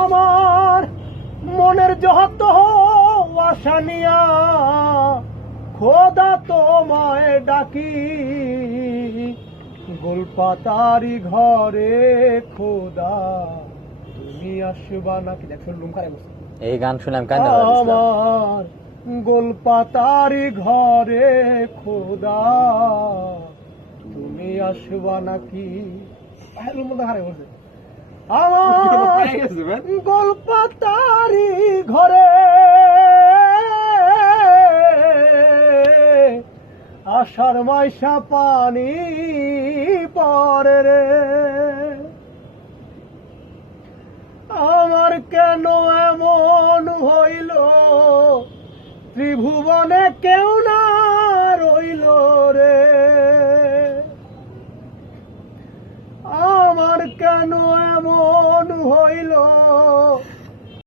আমার মনের যত আশা নিয়া খোদা তোমায় ডাকি, গোলপাতারি ঘরে খোদা তুমি আসবা নাকি। দেখছো লুমকারে বসে এই গান শুনে আমি কান্দা আমার গোলপাতারি ঘরে খোদা তুমি আসবা নাকি। আমার গোলপাতারি ঘরে আষাঢ় মাইশা পানি পরে রে, আমার কেন এমন হইল ত্রিভুবনে কেউ না রইল রে, আমার কেন এমন হইল